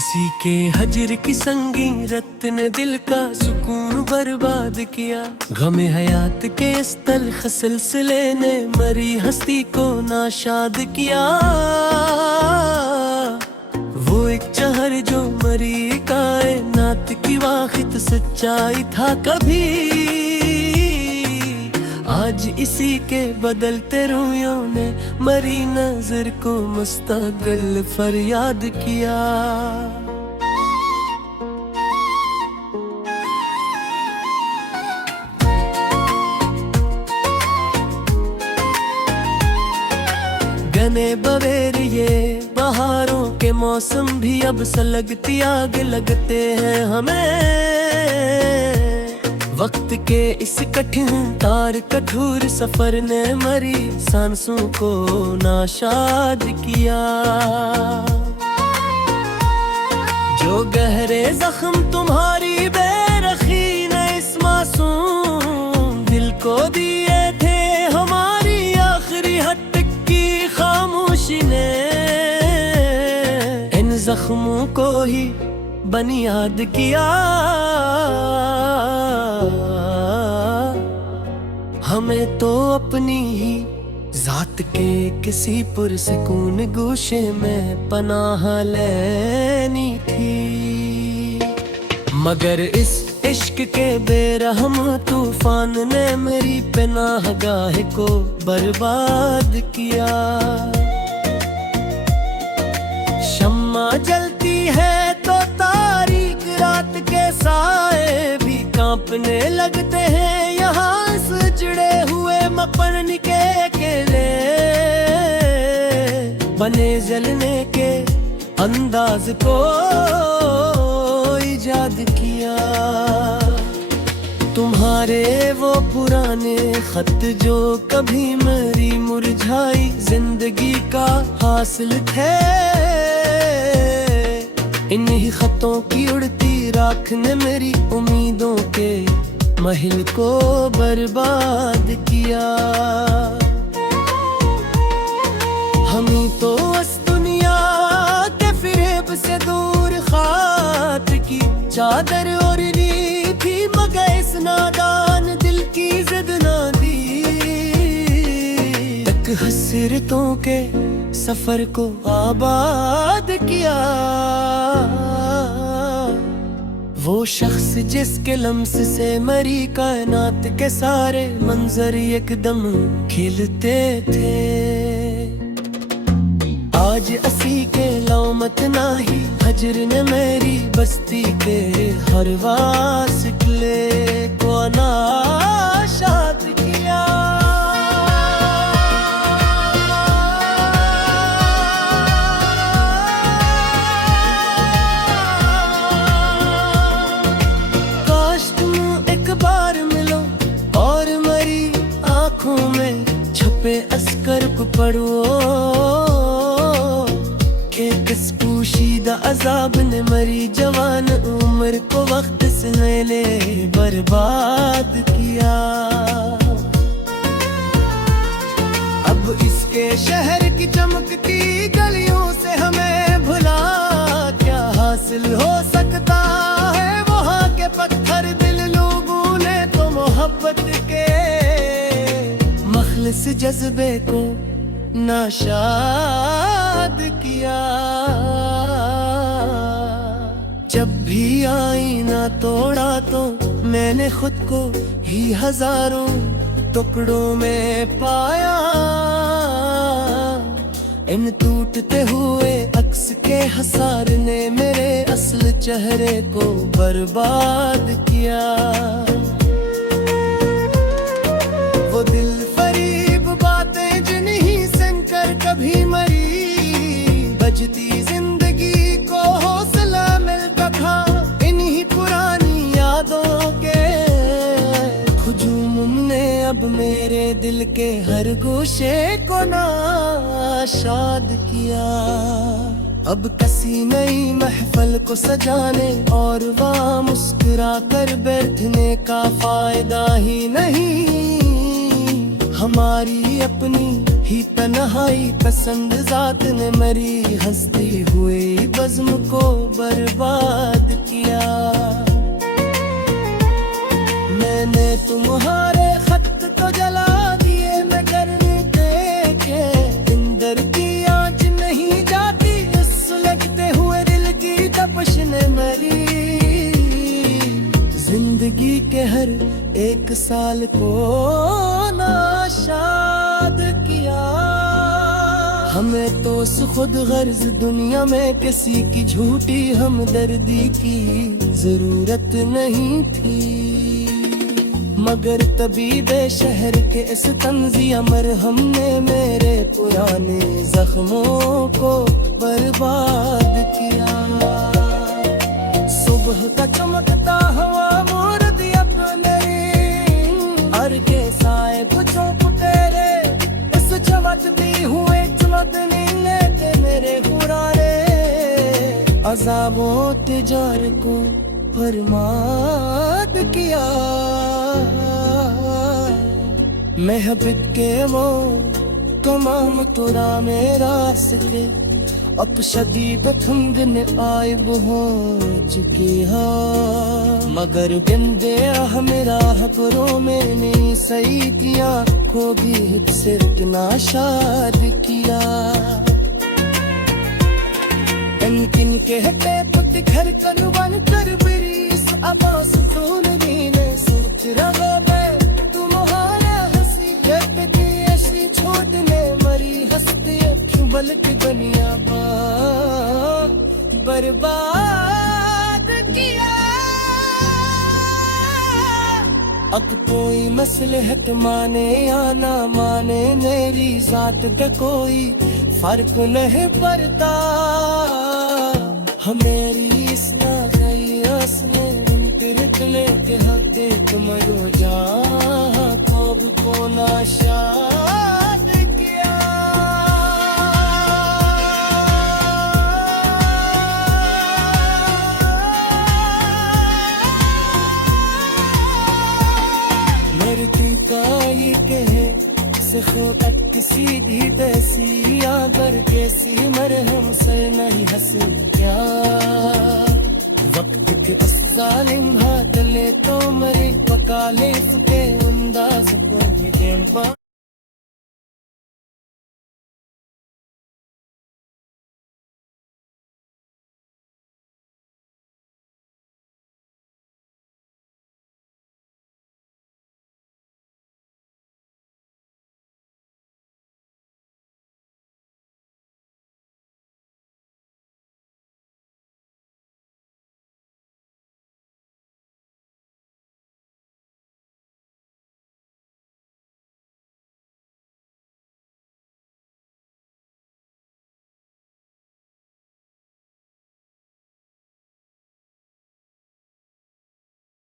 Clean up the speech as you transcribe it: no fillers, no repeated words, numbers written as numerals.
किसी के हजर की संगी रत ने दिल का सुकून बर्बाद किया। गमे हयात के इस तल्ख सिलसिले ने मरी हस्ती को नाशाद किया। वो एक चहर जो मरी कायनात की वाहिद सच्चाई था कभी, आज इसी के बदलते रूयों ने मरी नजर को मुस्तकिल फरियाद किया। गने बवेर ये बहारों के मौसम भी अब सलगती आग लगते हैं हमें। वक्त के इस कठिन तार कठोर सफर ने मरी सांसों को नाशाद किया। जो गहरे जख्म तुम्हारी बेरखी ने इस मासूम दिल को दिए थे, हमारी आखिरी हद तक की खामोशी ने इन जख्मों को ही बुनियाद किया। हमें तो अपनी ही जात के किसी पुरसकून गोशे में पनाह लेनी थी, मगर इस इश्क के बेरहम तूफान ने मेरी पनाहगाह को बर्बाद किया। शम्मा जलती है तो तारीक रात के साए भी कांपने लगते हैं। यहाँ सजड़े हुए मपन के अकेले बने जलने के अंदाज को इजाद किया। तुम्हारे वो पुराने खत जो कभी मेरी मुरझाई जिंदगी का हासिल थे, इन्हीं खतों की उड़ती राख ने मेरी उम्मीदों के महल को बर्बाद किया। हम ही तो इस दुनिया के फिरेब से दूर खात की चादर ओढ़नी थी, मगर इस नादान दिल की जिद ना दी तक हसरतों के सफर को आबाद किया। वो शख्स जिसके लम्स से मरी कायनात के सारे मंजर एकदम खिलते थे, आज असी के लौमत नाही हजर ने मेरी बस्ती के हर वासिले को नाशाद किया। अस्कर को पढ़ो के किस पोशीदा अजाब ने मरी जवान उम्र को वक्त से मैंने बर्बाद किया। अब इसके शहर की चमकती गलियों से हमें भुला क्या हासिल हो सकता है। वहाँ के पत्थर दिल लोगों ने तो मोहब्बत के इस जज्बे को नाशाद किया। जब भी आईना तोड़ा तो मैंने खुद को ही हजारों टुकड़ों में पाया। इन टूटते हुए अक्स के हसार ने मेरे असल चेहरे को बर्बाद किया। वो दिल कभी मरी बजती जिंदगी को हौसला मिलता था, इन्हीं पुरानी यादों के हुजूम ने अब मेरे दिल के हर गोशे को नाशाद किया। अब किसी नई महफल को सजाने और वहाँ मुस्कुरा कर बैठने का फायदा ही नहीं। हमारी अपनी ही तन्हाई पसंद जात ने मरी हंसती हुई बज़्म को बर्बाद किया। मैंने तुम्हारे खत तो जला दिए मगर देखे इंदर की आँच नहीं जाती, उस लगते हुए दिल की तपश ने मरी। जिंदगी के हर एक साल को नाशाद किया। हमें तो उस खुद गर्ज दुनिया में किसी की झूठी हमदर्दी की जरूरत नहीं थी, मगर तबीबे शहर के इस तंज़ी अमर हमने मेरे पुराने जख्मों को बर्बाद किया। सुबह का चमकता हवा मोर दी अपने हर के साए बुझों तेरे इस चमकती हुए चमकनी लेते मेरे पुराने अज़ाबों तिजार को बर्बाद किया। महबत के वो तमाम तुरा मेरा सके अब शदीद थमगन आयब हो चुकी है, मगर बिंदे मेरा हकरों में नहीं सही किया, खोगी हिप सिर्फ नाशाद किया। किन के हटे पुत घर कर बन कर बिरीस आवास धून ने सोच रहा मैं तुम्हारा हंसी जबती ऐसी छोड़ने मरी हंसती बल्क दुनिया बर्बाद किया। अब कोई मसलहत माने या ना माने मेरी जात का कोई फर्क नहीं पड़ता। हमेरी इसना गई असने तिरकले के हक मरो जा को नाशाद किया। मरती का ये कहे से खुद किसी भी तैसी अगर कैसी मरहम से नहीं हंसे क्या। वक्त के उस जालिम हाथ ले तो मरे पका ले सुके अंदाज को भी